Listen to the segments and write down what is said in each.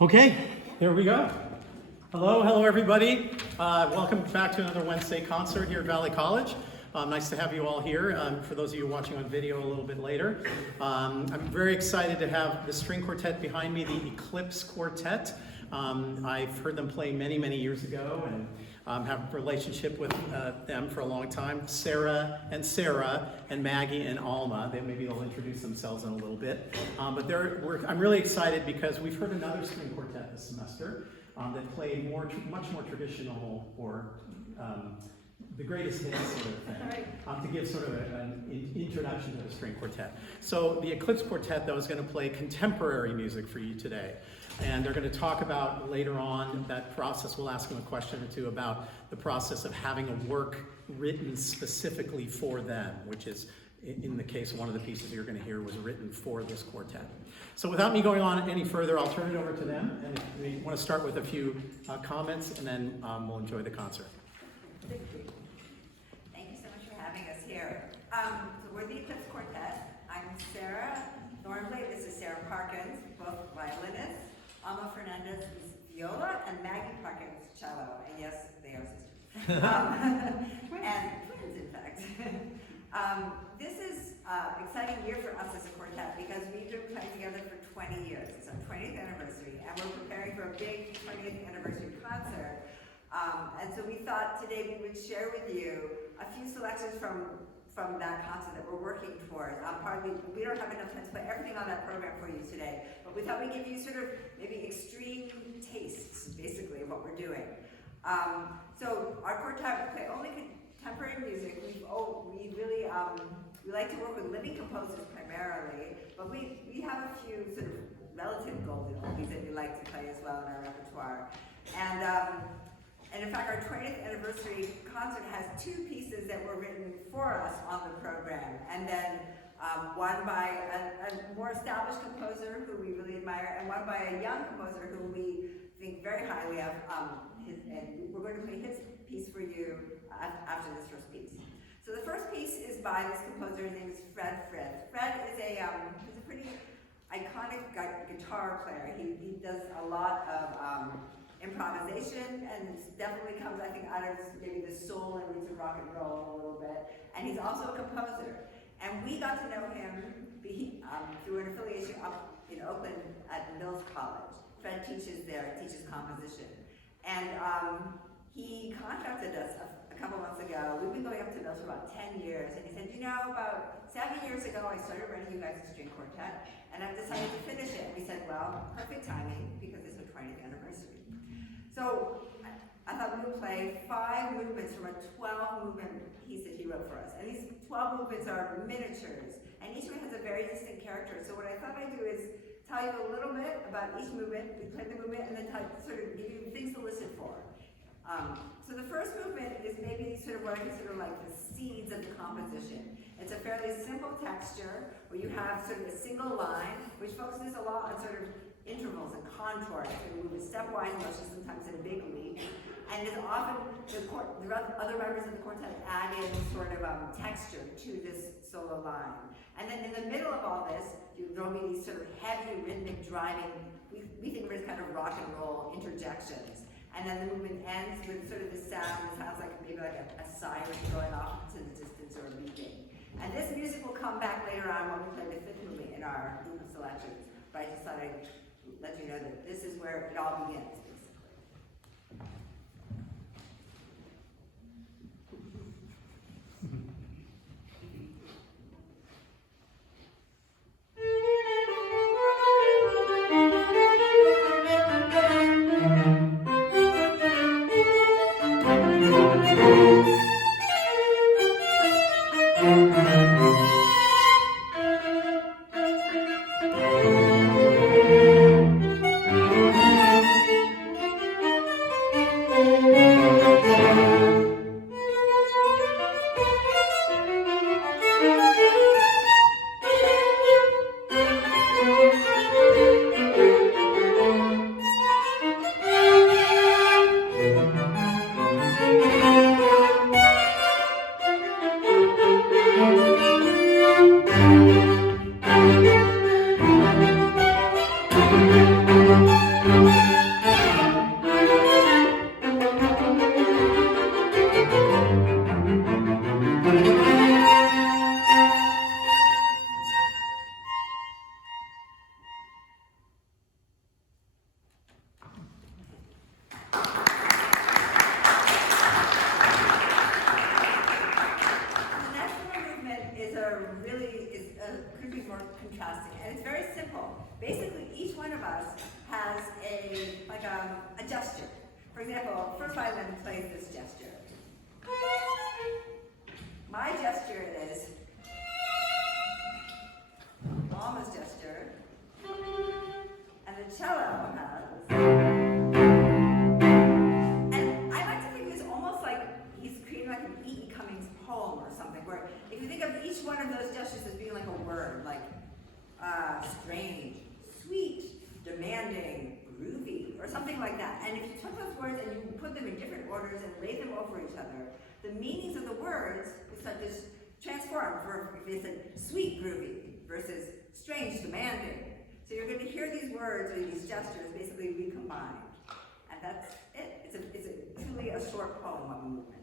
Okay, here we go. Hello everybody. Welcome back to another Wednesday concert here at Valley College. Nice to have you all here. For those of you watching on video a little bit later, I'm very excited to have the string quartet behind me, the Eclipse Quartet. I've heard them play many years ago and have a relationship with them for a long time. Sarah and Maggie and Alma. Maybe they'll introduce themselves in a little bit. But I'm really excited because we've heard another string quartet this semester that played much more traditional or the greatest hits sort of thing, to give sort of an introduction to the string quartet. So the Eclipse Quartet, though, is going to play contemporary music for you today. And they're going to talk about later on that process. We'll ask them a question or two about the process of having a work written specifically for them, which is, in the case, one of the pieces you're going to hear was written for this quartet. So without me going on any further, I'll turn it over to them. And if we want to start with a few comments, and then we'll enjoy the concert. Thank you so much for having us here. So we're the Eclipse Quartet. I'm Sarah Thornblade. This is Sarah Parkins, both violinists. Alma Fernandez is viola, and Maggie Parkins cello. And yes, they are sisters. And twins, in fact. This is an exciting year for us as a quartet because we've been playing together for 20 years. It's our 20th anniversary, and we're preparing for a big 20th anniversary concert. And so we thought today we would share with you a few selections from that concert that we're working towards. We don't have enough time to play everything on that program for you today, but we thought we'd give you sort of maybe extreme tastes, basically, of what we're doing. So our quartet, we play only contemporary music. We like to work with living composers primarily, but we have a few sort of relative golden oldies that we like to play as well in our repertoire. And in fact, our 20th anniversary concert has two pieces that were written for us on the program. And then one by a more established composer who we really admire, and one by a young composer who we think very highly of. And we're going to play his piece for you after this first piece. So the first piece is by this composer. His name is Fred Frith. Fred is he's a pretty iconic guitar player. He does a lot of improvisation, and it definitely comes, I think, out of maybe the soul and roots of rock and roll a little bit. And he's also a composer. And we got to know him through an affiliation up in Oakland at Mills College. Fred teaches there, teaches composition. And he contacted us a couple months ago. We've been going up to Mills for about 10 years. And he said, about 7 years ago, I started running you guys a string quartet, and I've decided to finish it. And we said, well, perfect timing, because it's our 20th anniversary. So I thought we would play 5 movements from a 12-movement piece that he wrote for us. And these 12 movements are miniatures, and each one has a very distinct character. So what I thought I'd do is tell you a little bit about each movement, we play the movement, and then sort of give you things to listen for. So the first movement is maybe sort of what I consider like the seeds of the composition. It's a fairly simple texture where you have sort of a single line, which focuses a lot on sort of intervals and contours. So we move in stepwise motion, sometimes in a big leap. And it's often the other members of the quartet add in sort of texture to this solo line. And then in the middle of all this, there'll be these sort of heavy rhythmic driving, we think of it as kind of rock and roll interjections. And then the movement ends with sort of the sound that sounds like maybe like a siren going off to the distance or a beeping. And this music will come back later on when we play the 5th movement in our group of selections. But I just thought I'd let you know that this is where it all begins, basically. gesture. For example, first violin plays this gesture. My gesture is Mama's gesture, and the cello has. And I like to think of it almost like he's creating like an E. E. Cummings poem or something, where if you think of each one of those gestures as being like a word, like strange, sweet, demanding, groovy, or something like that. And if you took those words and you put them in different orders and laid them over each other, the meanings of the words would start to transform. For if they said sweet, groovy versus strange, demanding. So you're going to hear these words or these gestures basically recombined. And that's it. It's truly a short poem of a movement.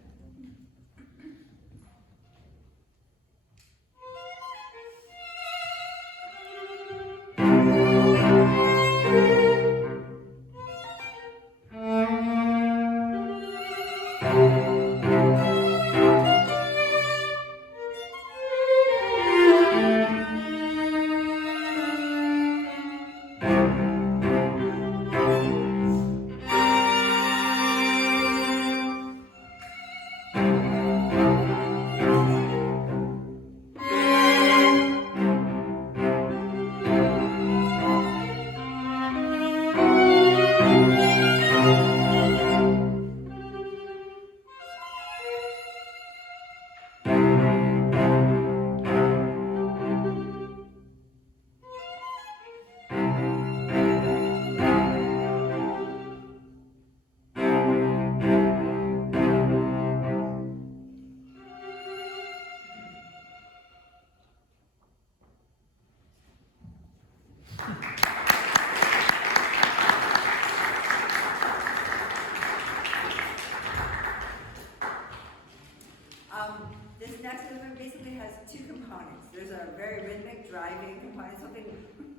This next movement basically has two components. There's a very rhythmic, driving component, something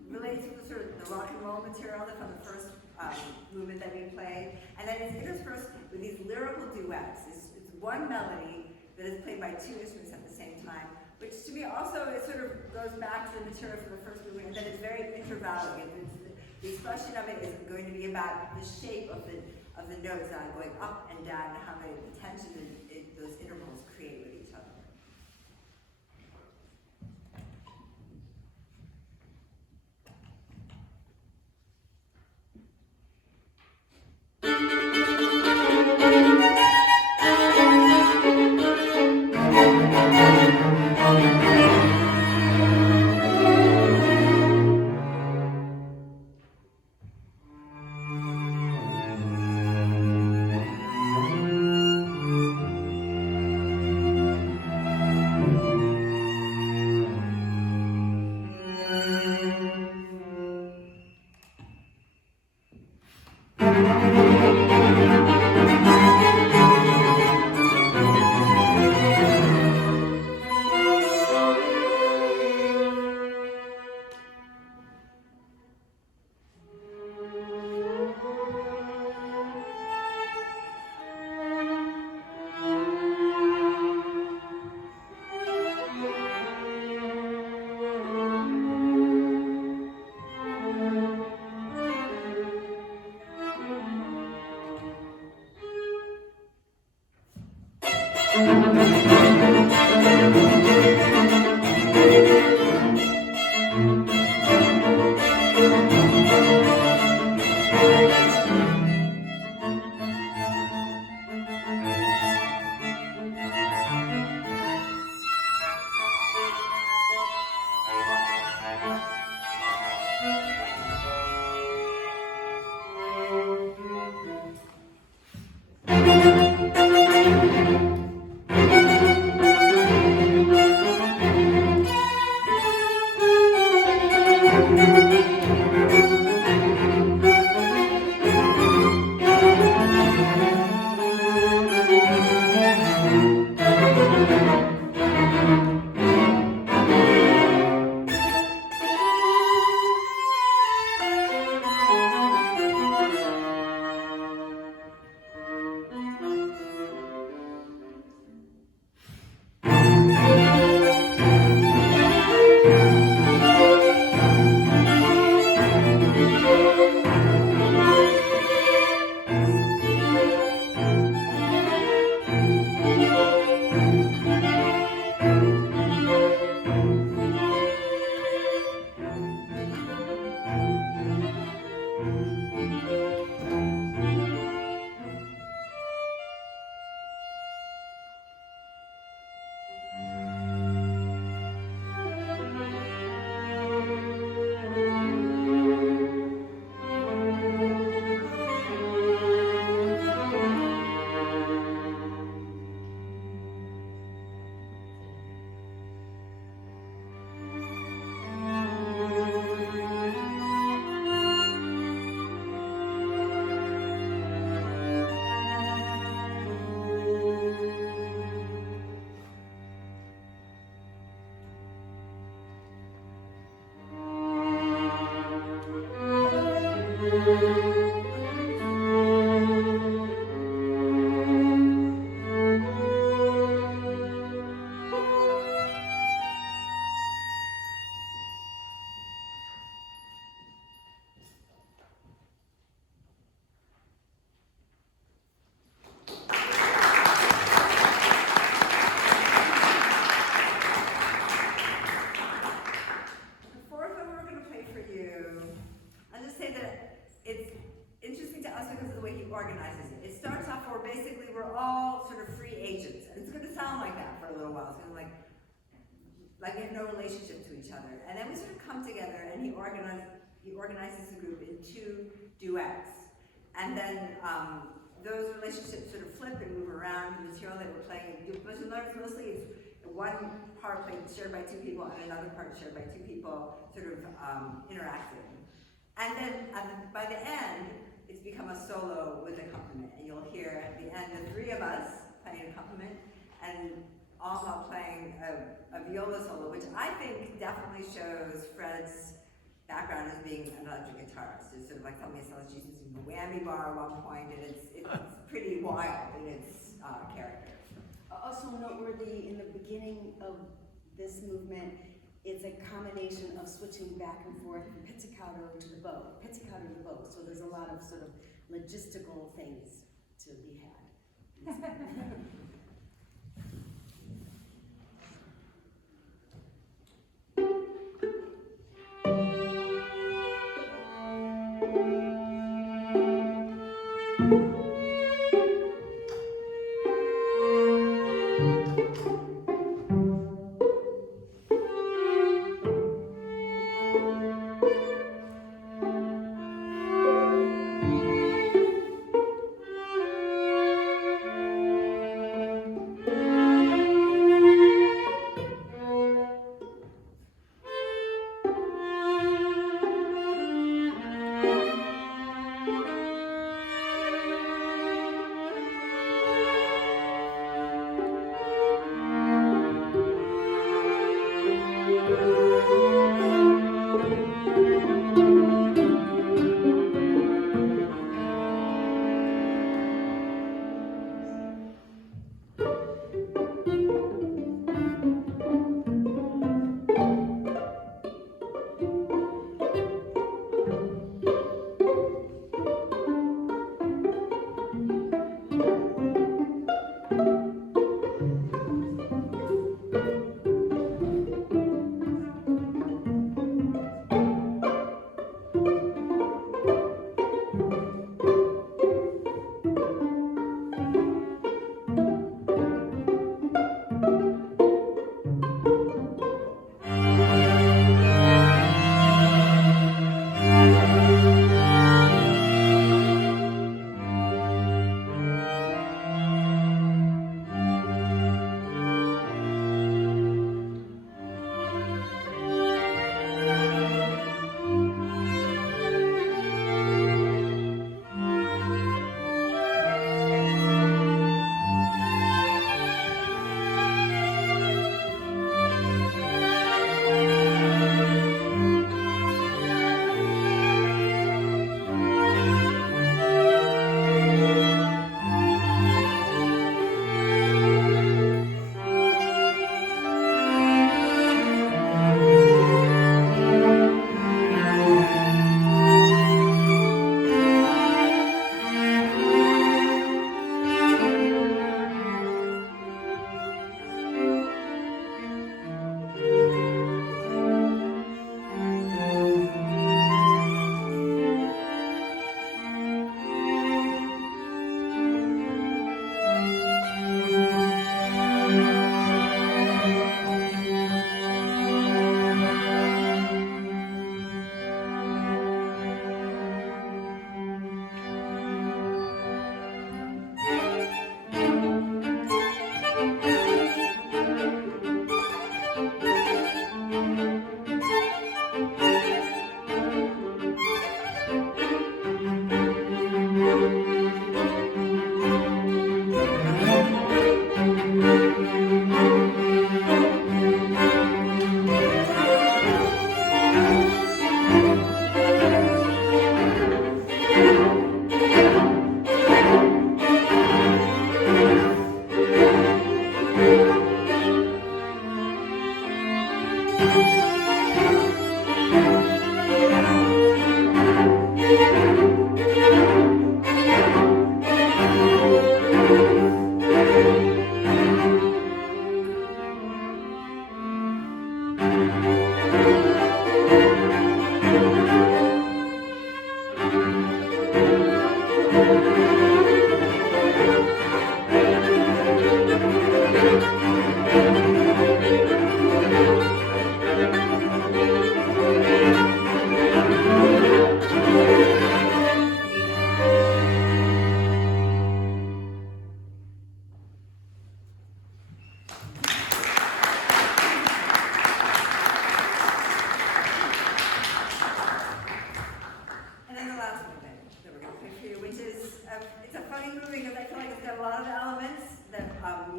related to the sort of the rock and roll material that's on the first movement that we played. And then it's interspersed with these lyrical duets. It's one melody that is played by two instruments at the same time, which to me also it sort of goes back to the material from the first movement, and that it's very intervallic. The expression of it is going to be about the shape of the notes going up and down, and how the tension those intervals create with each other. The fourth one we're going to play for you, I'll just say that it's interesting to us because of the way he organizes it. It starts off where basically we're all sort of free agents. And it's going to sound like that for a little while. It's going to like we have no relationship to each other. And then we sort of come together and he organizes the group in two duets. And then those relationships sort of flip and move around the material that we're playing. But you'll notice mostly it's one part played shared by two people and another part shared by two people sort of interacting. And then by the end, it's become a solo with accompaniment. And you'll hear at the end the three of us playing accompaniment and Alma playing a viola solo, which I think definitely shows Fred's background as being an electric guitarist. It's sort of like telling me she's using the whammy bar at one point, and it's pretty wild in its character. Also noteworthy, in the beginning of this movement, it's a combination of switching back and forth from pizzicato to the bow, so there's a lot of sort of logistical things to be had.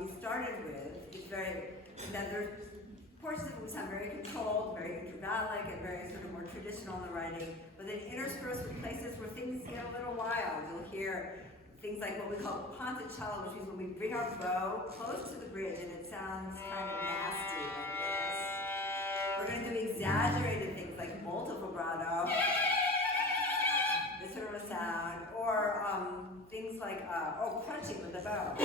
we started with is that there's portions of it sound very controlled, very intervallic, and very sort of more traditional in the writing, but then interspersed with places where things get a little wild. You'll hear things like what we call ponticello, which means when we bring our bow close to the bridge and it sounds kind of nasty like this. We're going to do exaggerated ththings like molto vibrato, this sort of a sound, or things like crunching with the bow.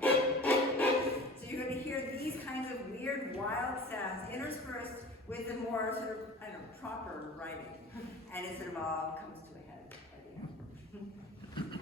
So you're going to hear these kinds of weird, wild sounds interspersed with the more sort of, I don't know, proper writing. And it sort of all comes to a head at the end.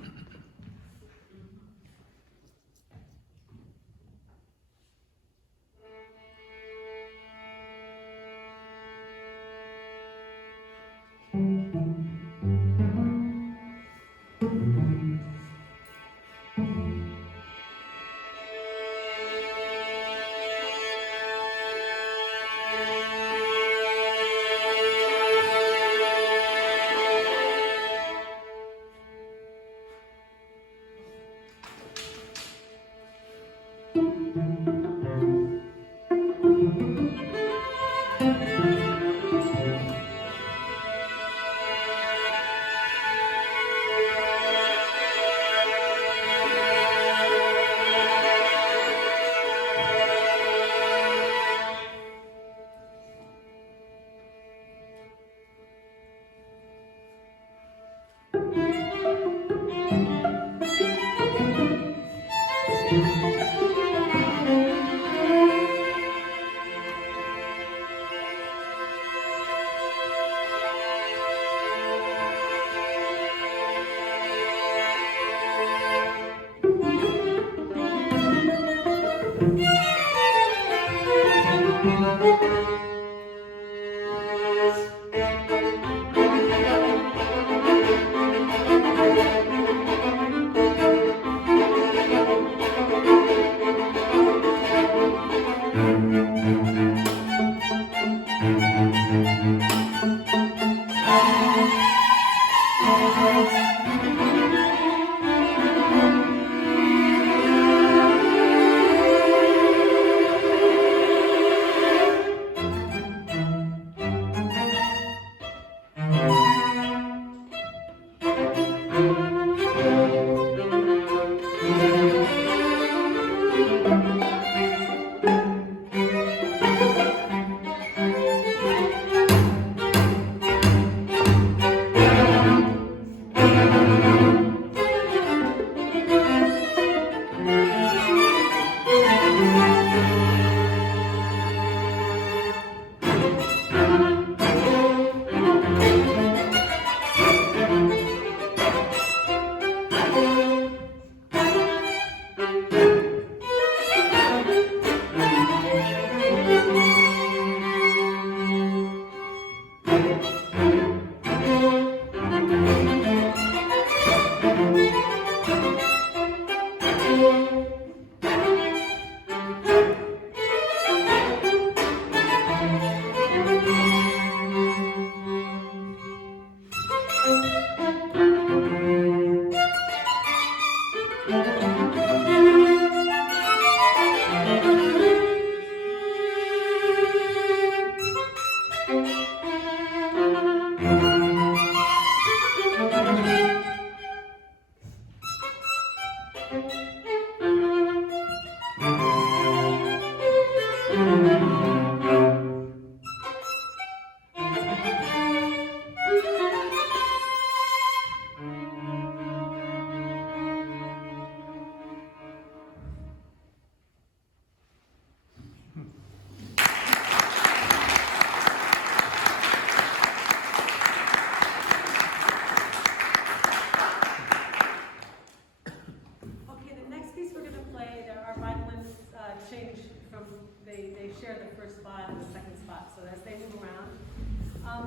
share the first spot and the second spot, so as they move around.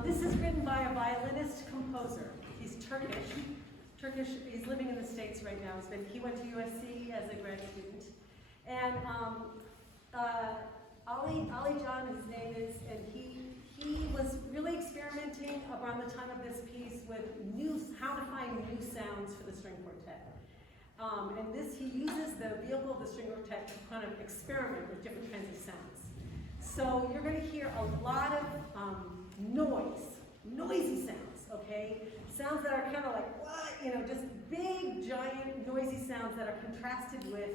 This is written by a violinist composer. He's Turkish, he's living in the States right now. He went to USC as a grad student. And Ali John, his name is, and he was really experimenting around the time of this piece with how to find new sounds for the string quartet. And this, he uses the vehicle of the string quartet to kind of experiment with different kinds of sounds. So you're going to hear a lot of noisy sounds, okay? Sounds that are kind of like, what? You know, just big, giant, noisy sounds that are contrasted with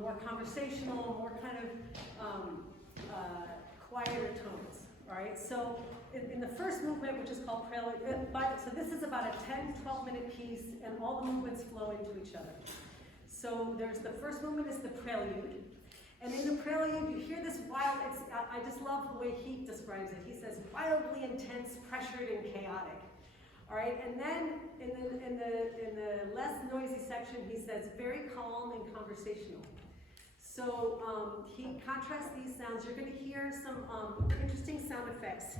more conversational, more kind of quieter tones, all right? So in the first movement, which is called Prelude, so this is about a 10, 12-minute piece, and all the movements flow into each other. So there's the first movement is the Prelude. And in the Prelude, you hear this wild, I just love the way he describes it. He says, wildly intense, pressured, and chaotic. All right, and then in the less noisy section, he says, very calm and conversational. So he contrasts these sounds. You're gonna hear some interesting sound effects.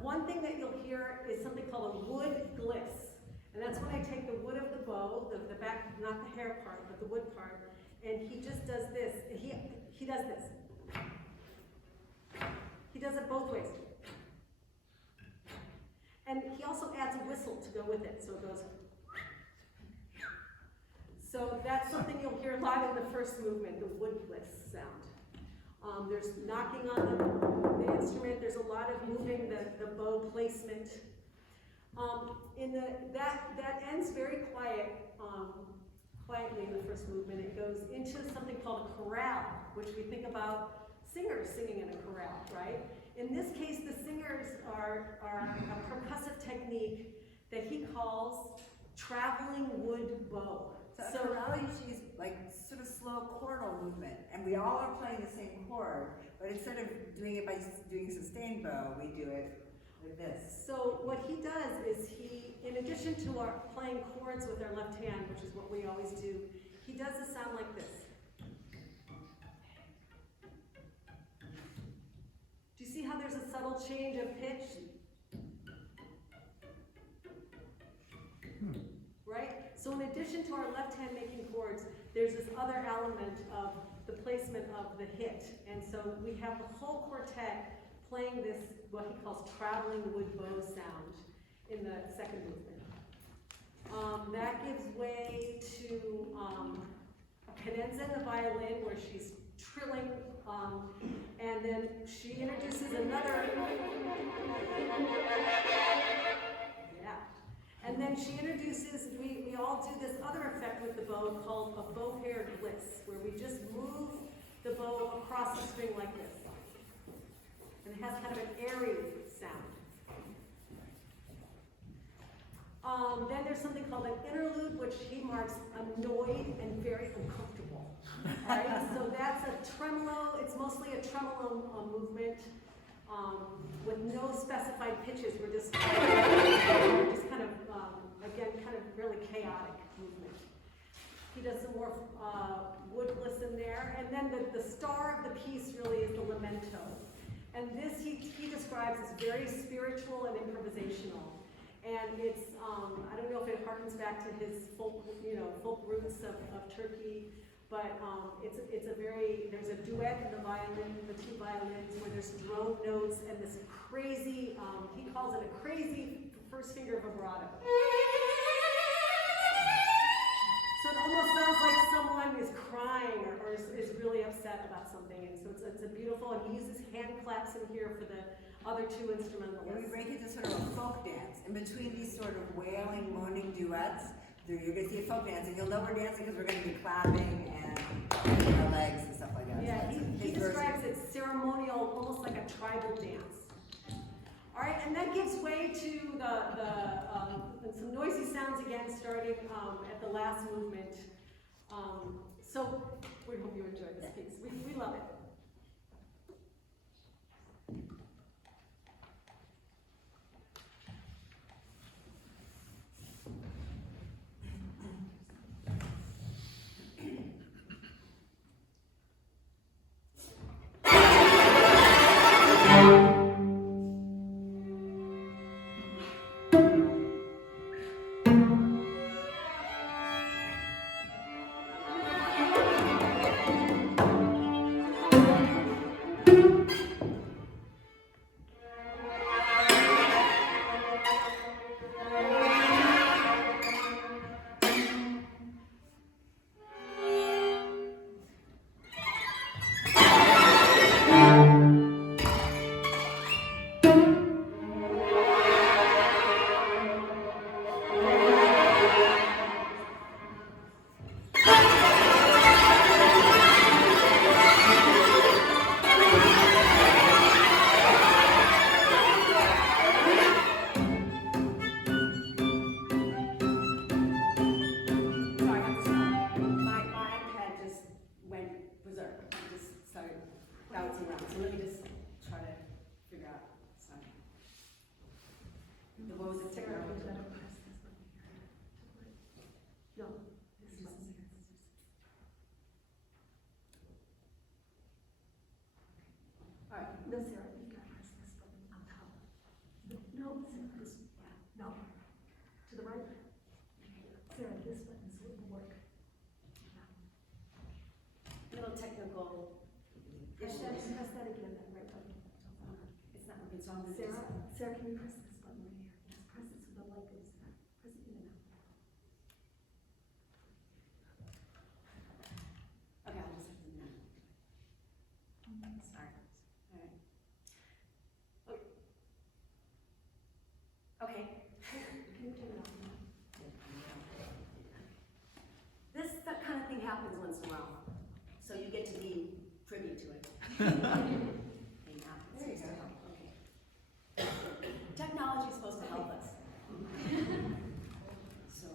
One thing that you'll hear is something called a wood gliss. And that's when I take the wood of the bow, the back, not the hair part, but the wood part, and he just does this. He does this. He does it both ways. And he also adds a whistle to go with it, so it goes. So that's something you'll hear a lot in the first movement, the wood bliss sound. There's knocking on the instrument, there's a lot of moving the bow placement. That ends very quietly in the first movement. It goes into something called a chorale, which we think about singers singing in a chorale, right? In this case, the singers are a percussive technique that he calls traveling wood bow. So a chorale usually is like sort of slow chordal movement, and we all are playing the same chord, but instead of doing it by doing sustained bow, we do it with this. So what he does is he, in addition to our playing chords with our left hand, which is what we always do, he does a sound like this. Do you see how there's a subtle change of pitch? Right? So in addition to our left hand making chords, there's this other element of the placement of the hit. And so we have the whole quartet playing this, what he calls traveling wood bow sound in the second movement. That gives way to a cadenza in the violin where she's trilling, and then she introduces another, and then she introduces, we all do this other effect with the bow called a bow hair gliss, where we just move the bow across the string like this. And it has kind of an airy sound. Then there's something called an interlude, which he marks annoyed and very uncomfortable. All right, so that's a tremolo. It's mostly a tremolo movement with no specified pitches. We're just kind of, again, kind of really chaotic movement. He does some more wood bliss in there. And then the star of the piece really is the lamento. And this he describes as very spiritual and improvisational. And it's, I don't know if it harkens back to his folk roots of Turkey, but it's a very, there's a duet in the violin, the two violins, where there's drone notes and this crazy, he calls it a crazy first finger vibrato. So it almost sounds like someone is crying or is really upset about something. And so it's a beautiful, and he uses hand claps in here for the other two instrumentalists. And we break it to sort of a folk dance. In between these sort of wailing, moaning duets, you're going to see a folk dance, and you'll know we're dancing because we're going to be clapping and moving our legs and stuff like that. Yeah, so he describes it ceremonial, almost like a tribal dance. All right, and that gives way to some noisy sounds again, starting at the last movement. So we hope you enjoy this piece. We love it. There you go. Okay. Technology is supposed to help us. So,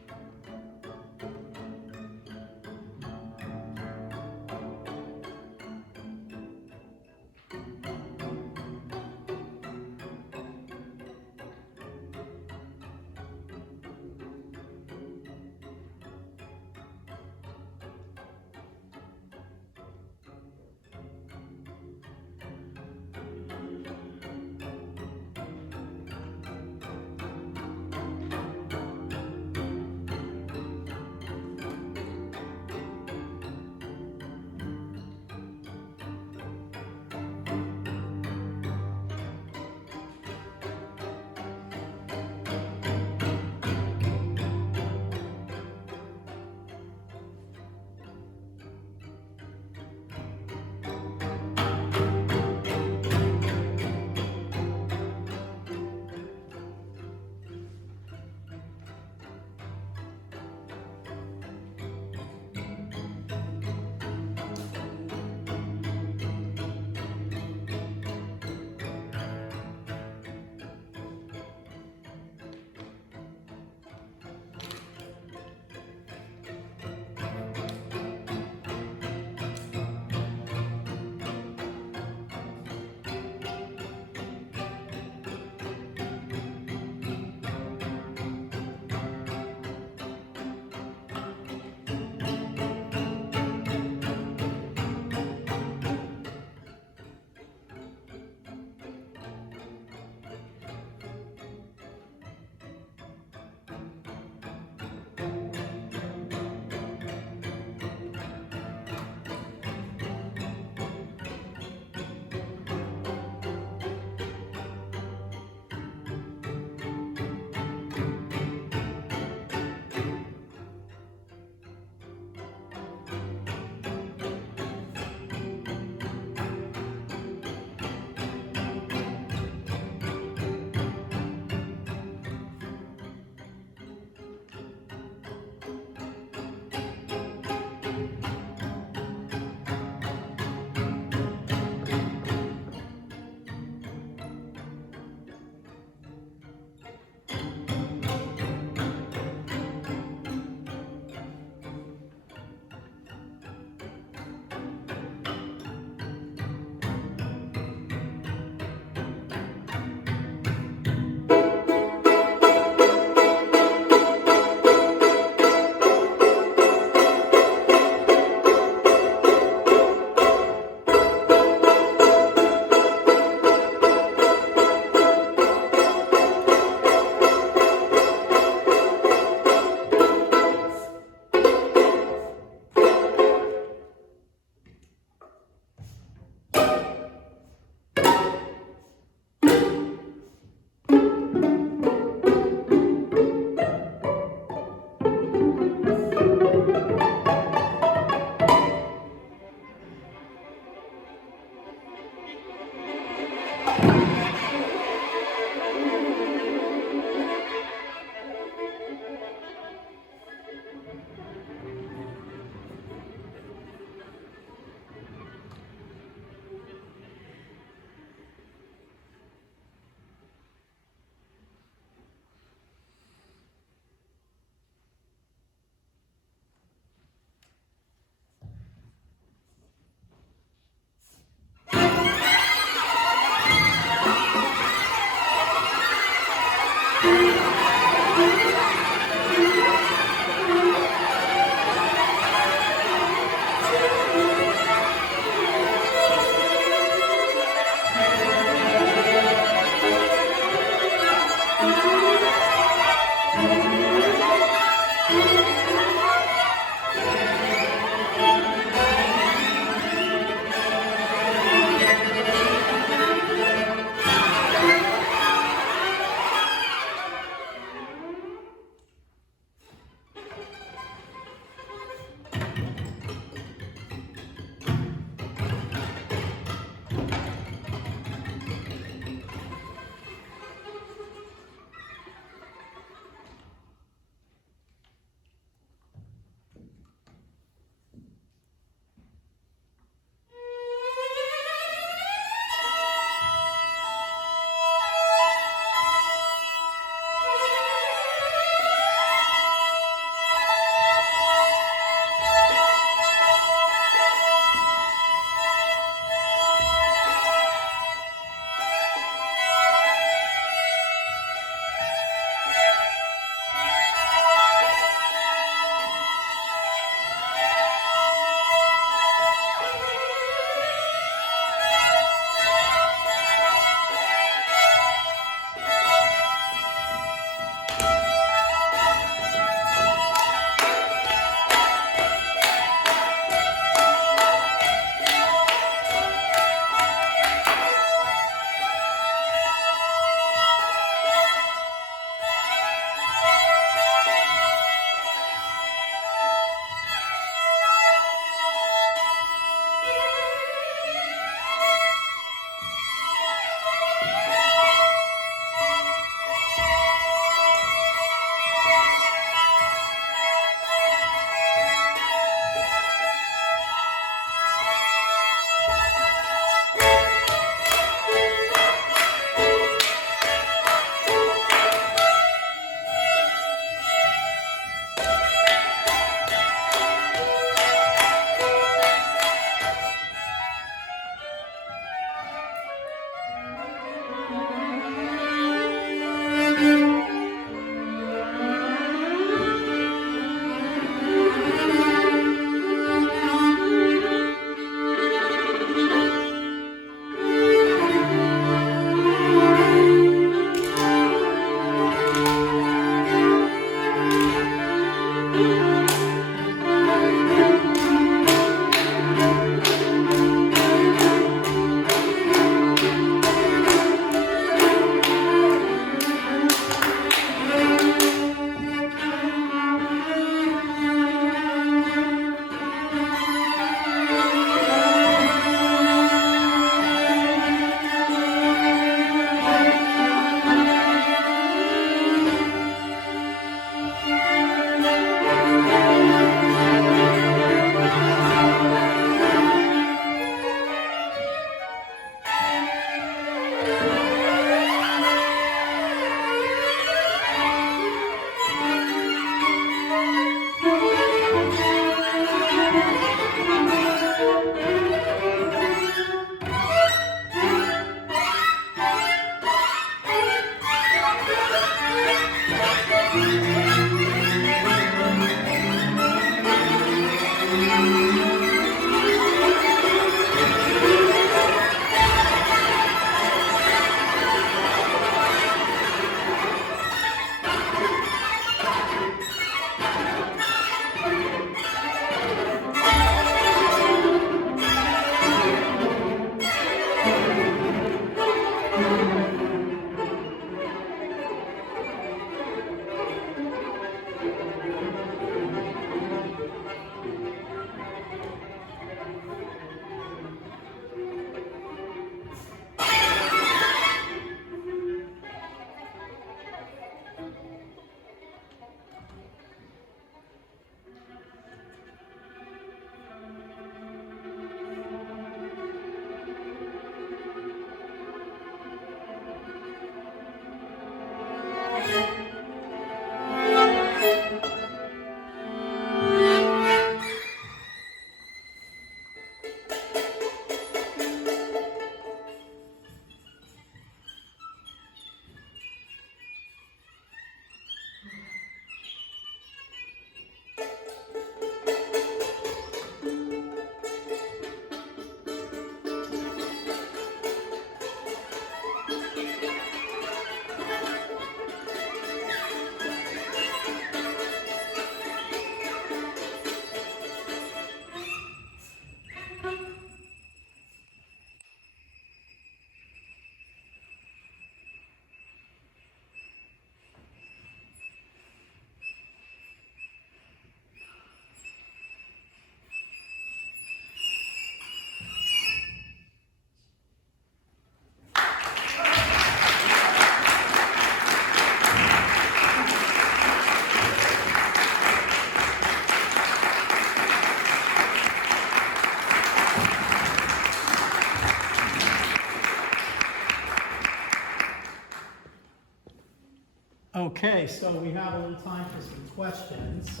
Okay, so we have a little time for some questions.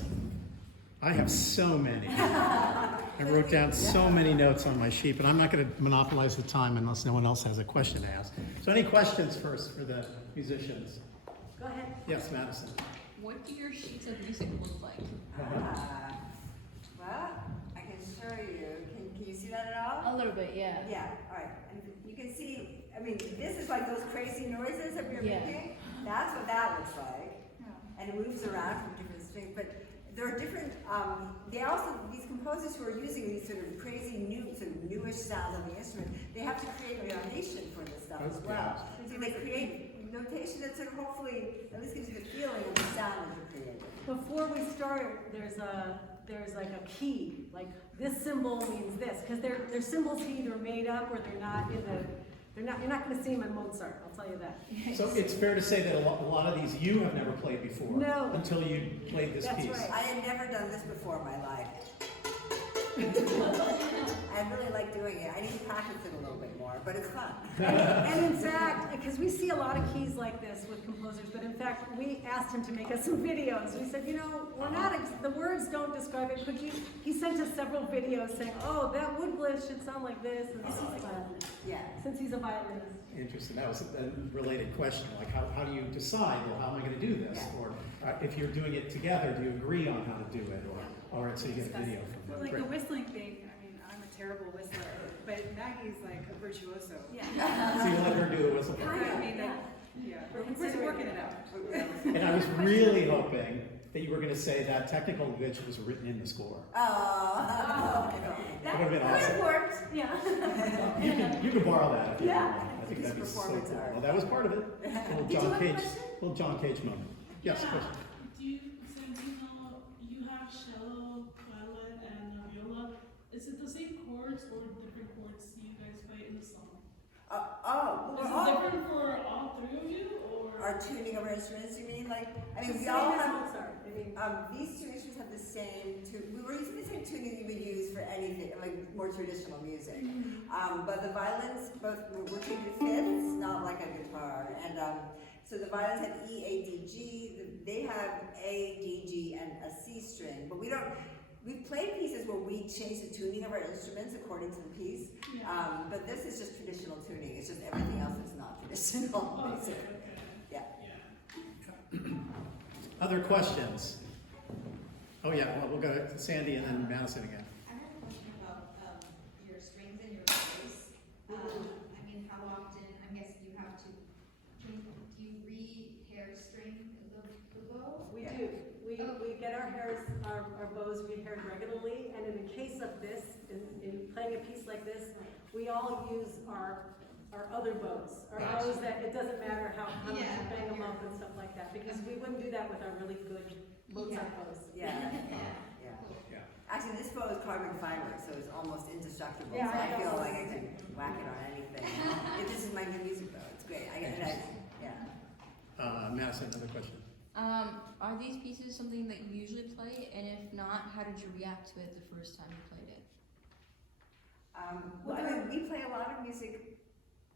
I have so many. I wrote down so many notes on my sheet, but I'm not going to monopolize the time unless no one else has a question to ask. So any questions first for the musicians? Go ahead. Yes, Madison. What do your sheets of music look like? Well, I can show you. Can you see that at all? A little bit, yeah. Yeah, all right. And you can see, I mean, this is like those crazy noises that we're Yeah. making. That's what that looks like. And it moves around from different strings. But there are different, these composers who are using these sort of crazy newish sounds on the instrument, they have to create notation for this stuff as well. So they create notation that sort of hopefully at least gives you the feeling of the sound that you're creating. Before we start, there's like a key, like this symbol means this, because they're symbols either made up or they're not in the, you're not going to see them in Mozart, I'll tell you that. So it's fair to say that a lot of these you have never played before. No. Until you played this That's piece. right. I had never done this before in my life. I really like doing it. I need to practice it a little bit more, but it's fun. And in fact, because we see a lot of keys like this with composers, but in fact, we asked him to make us some videos. We said, you know, we're not, the words don't describe it. Could you, he sent us several videos saying, oh, that wood bliss should sound like this, and this is like, Yeah. since he's a violinist. Interesting. That was a related question. Like, how do you decide, well, how am I going to do this? Yeah. Or if you're doing it together, do you agree on how to do it? Or so you get a video from Well, them. like the whistling thing, I mean, I'm a terrible whistler, but Maggie's like a virtuoso. Yeah. So you let her do the whistle part. I mean, yeah, we're working it out. And I was really hoping that you were going to say that technical glitch was written in the score. Oh. That would have been That awesome. worked, yeah. You can borrow that if you Yeah. want. I think Piece that'd be of so performance cool. art. Well, that was part of it. Did you have a question? Little John Cage moment. Yes, Yeah. question. Since you have cello, violet, and viola, is it the same chords or different chords you guys play in the song? Well, Is it different for all three of you, or? our tuning of our instruments, you mean? Like, I mean, we Same all as have, Mozart. I mean, these two instruments have the same we were using the same tuning you would use for anything, like more traditional music. But the violins, we're tuned to fifths, not like a guitar. And so the violins have E, A, D, G. They have A, D, G, and a C string. But we've played pieces where we change the tuning of our instruments according to the piece. Yeah. But this is just traditional tuning. It's just everything else that's not traditional, Okay, basically. okay. Yeah. Other questions? Oh yeah, well, we'll go to Sandy and then Madison again. I have a question about your strings and your voice. I mean, how often, I'm guessing you have to, do you re-hair string the bow? we Yeah. do. We get our bows re-haired regularly, and in the case of this, in playing a piece like this, we all use our other bows. Our bows that it doesn't matter how much you bang them up and stuff like that, because we wouldn't do that with our really good Mozart bows. Yeah. Yeah. Yeah. Actually, this bow is carbon fiber, so it's almost indestructible. Yeah, so I I know. feel like I can whack it on anything. This is my new music bow. It's great. Yeah. Madison, another question. Are these pieces something that you usually play? And if not, how did you react to it the first time you played it? Well, I mean, we play a lot of music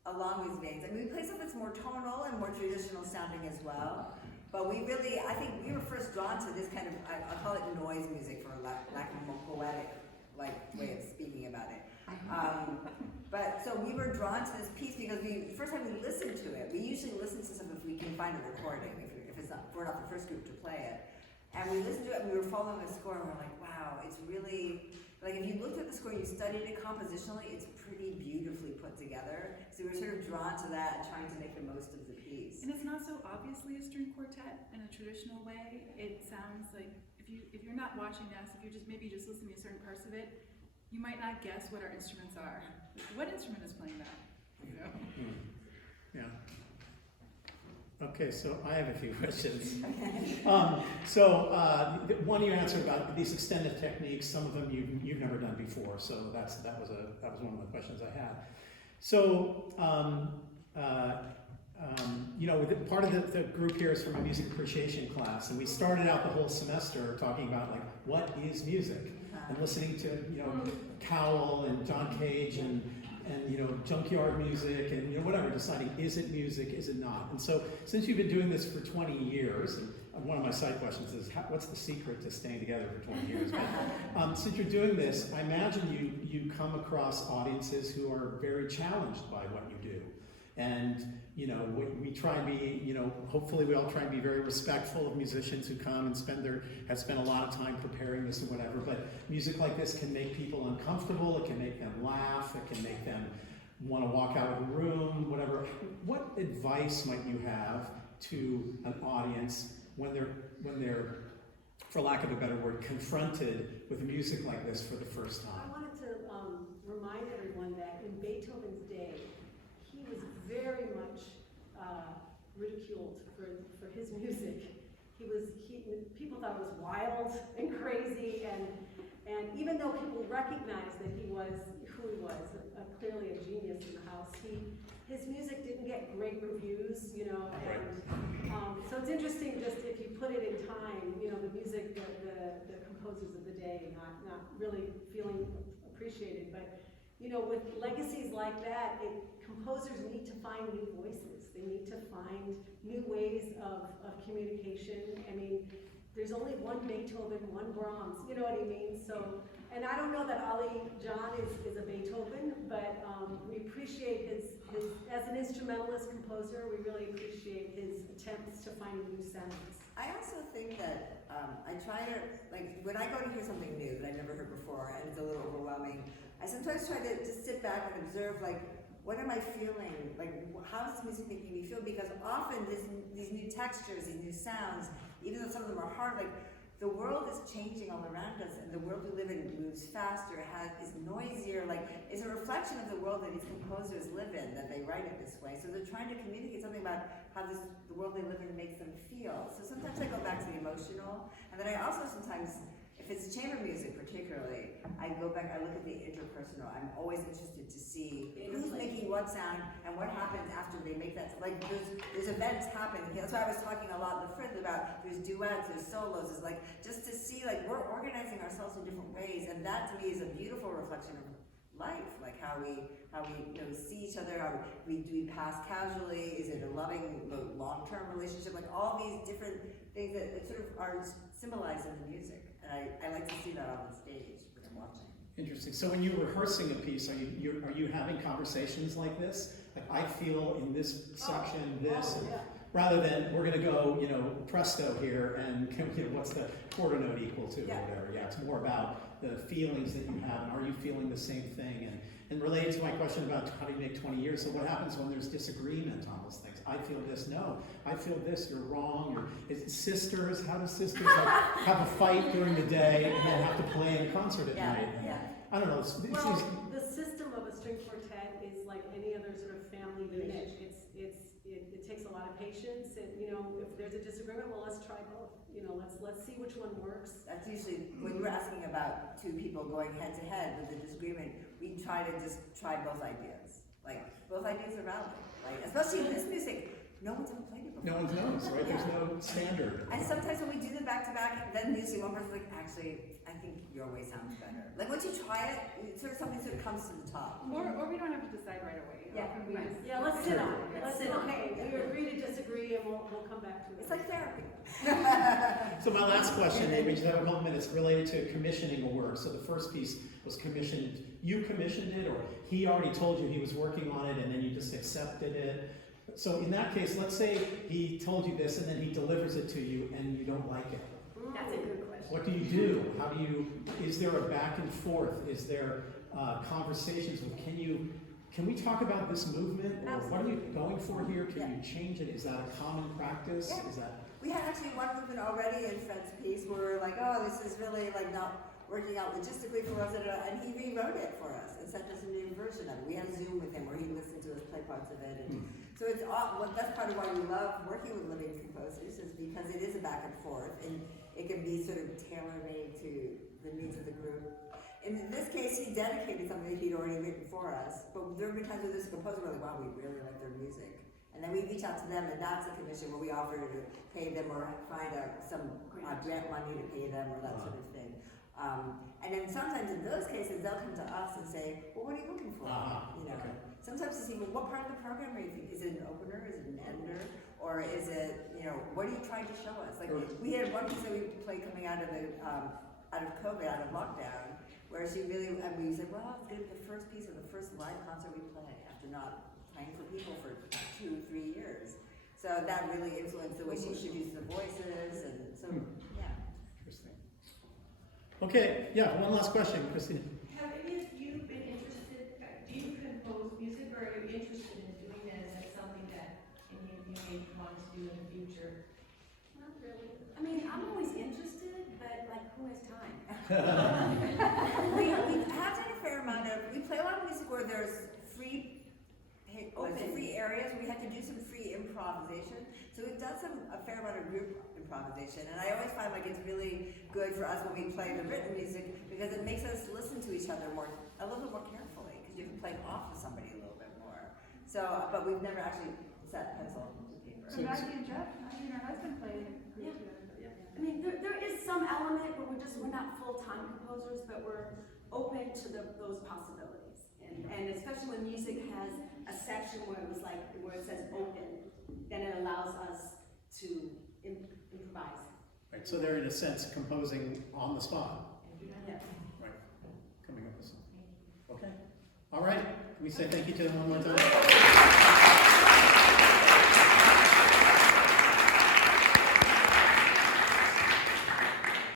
along these veins. I mean, we play stuff that's more tonal and more traditional sounding as well. But I think we were first drawn to this kind of, I call it noise music for lack of a more poetic way of speaking about it. But so we were drawn to this piece because the first time we listened to it, we usually listen to stuff if we can find a recording, if we're not the first group to play it. And we listened to it and we were following the score and we're like, wow, it's really, like if you looked at the score and you studied it compositionally, it's pretty beautifully put together. So we were sort of drawn to that and trying to make the most of the piece. And it's not so obviously a string quartet in a traditional way. It sounds like if you're not watching us, if you're just maybe just listening to certain parts of it, you might not guess what our instruments are. What instrument is playing that? You know? Yeah. Okay, so I have a few questions. Okay. One you answered about these extended techniques. Some of them you've never done before, so that was one of the questions I had. So part of the group here is from a music appreciation class, and we started out the whole semester talking about like what is music, and listening to Cowell and John Cage and junkyard music and whatever, deciding is it music, is it not? And so since you've been doing this for 20 years, and one of my side questions is what's the secret to staying together for 20 years? But, since you're doing this, I imagine you come across audiences who are very challenged by what you do. And we try and be, hopefully we all try and be very respectful of musicians who come and have spent a lot of time preparing this and whatever, but music like this can make people uncomfortable, it can make them laugh, it can make them want to walk out of the room, whatever. What advice might you have to an audience when they're, for lack of a better word, confronted with music like this for the first I time? wanted to remind everyone that in Beethoven's day, he was very much ridiculed for his music. People thought it was wild and crazy, and even though people recognized that he was who he was, clearly a genius in the house, his music didn't get great reviews, and so it's interesting just if you put it in time, the music, the composers of the day not really feeling appreciated, but with legacies like that, composers need to find new voices. They need to find new ways of communication. I mean, there's only one Beethoven, one Brahms, you know what I mean? So, and I don't know that Ali John is a Beethoven, but we appreciate his, as an instrumentalist composer, we really appreciate his attempts to find new sounds. I also think that I try to, when I go to hear something new that I've never heard before and it's a little overwhelming, I sometimes try to just sit back and observe, what am I feeling? Like, how does music making me feel? Because often these new textures, these new sounds, even though some of them are hard, like, the world is changing all around us, and the world we live in moves faster, is noisier, like, is a reflection of the world that these composers live in, that they write it this way. So they're trying to communicate something about how the world they live in makes them feel. So sometimes I go back to the emotional, and then I also sometimes, if it's chamber music particularly, I go back, I look at the interpersonal. I'm always interested to see who's making what sound and what happens after they make that. Like, there's events happening. That's why I was talking a lot in the Frizz about there's duets, there's solos. It's like, just to see, like, we're organizing ourselves in different ways, and that to me is a beautiful reflection of life, like how we see each other, how do we pass casually, is it a loving, long-term relationship, like all these different things that sort of are symbolized in the music. And I like to see that on the stage when I'm watching. Interesting. So when you're rehearsing a piece, are you having conversations like this? Like, I feel in this section this, and rather than we're going to go, presto here, and what's the quarter note equal to, or whatever. Yeah, it's more about the feelings that you have, and are you feeling the same thing? And related to my question about how do you make 20 years, so what happens when there's disagreement on those things? I feel this, no, I feel this, you're wrong. Or is it sisters? How do sisters have a fight during the day and then have to play in a concert at night? Yeah. I don't know. Well, the system of a string quartet is like any other sort of family unit. It takes a lot of patience, and if there's a disagreement, well, let's try both. Let's see which one works. That's usually, when you were asking about two people going head to head with a disagreement, we try to just try both ideas. Like, both ideas are valid. Like, especially in this music, no one's ever played it before. No one knows, right? There's no standard. And sometimes when we do them back to back, then usually one person's like, actually, I think your way sounds better. Like, once you try it, something sort of comes to the top. Or we don't have to decide right away. Often we just- Yeah, let's sit on it. Let's sit on it. Okay, we agree to disagree, and we'll come back to it. It's like therapy. So my last question, we just have a couple minutes, related to commissioning a work. So the first piece was commissioned, you commissioned it, or he already told you he was working on it and then you just accepted it? So in that case, let's say he told you this and then he delivers it to you and you don't like it. That's a good question. What do you do? How do you, is there a back and forth? Is there conversations with, can we talk about this movement? Or what are you going for here? Can you change it? Is that a common practice? Yeah. Is that? We had actually one movement already in Fred's piece where we were like, oh, this is really like not working out logistically for us, and he rewrote it for us and sent us a new version of it. We had a Zoom with him where he listened to us play parts of it. And so it's that's part of why we love working with living composers, is because it is a back and forth, and it can be sort of tailor-made to the needs of the group. In this case, he dedicated something that he'd already written for us, but there have been times where this composer we're like, wow, we really like their music. And then we reach out to them, and that's a commission where we offer to pay them or find some grant money to pay them or that sort of thing. And then sometimes in those cases, they'll come to us and say, well, what are you looking for? Okay. Sometimes it's even, what part of the program are you thinking? Is it an opener? Is it an ender? Or is it, what are you trying to show us? Like, we had one piece that we played coming out of COVID, out of lockdown, where she really, and we said, well, it's gonna be the first piece of the first live concert we play after not playing for people for 2 or 3 years. So that really influenced the way she introduced the voices, and so, yeah. Interesting. Okay, yeah, one last question, Christina. Have any of you been interested, do you compose music, or are you interested in doing it? Is that something that any of you may want to do in the future? Not really. I mean, I'm always interested, but like, who has time? We have done a fair amount of, we play a lot of music where there's free areas. We had to do some free improvisation. So we've done a fair amount of group improvisation. And I always find like it's really good for us when we play the written music, because it makes us listen to each other a little bit more carefully, because you can play off of somebody a little bit more. So, but we've never actually set pencil to paper. So Maggie and Jeff, our husband played group together. I mean, there is some element where we're not full-time composers, but we're open to those possibilities. And especially when music has a section where it says open, then it allows us to improvise. Right, so they're in a sense composing on the spot. Yeah. Right, coming up with something. Okay, all right, can we say thank you to them one more time?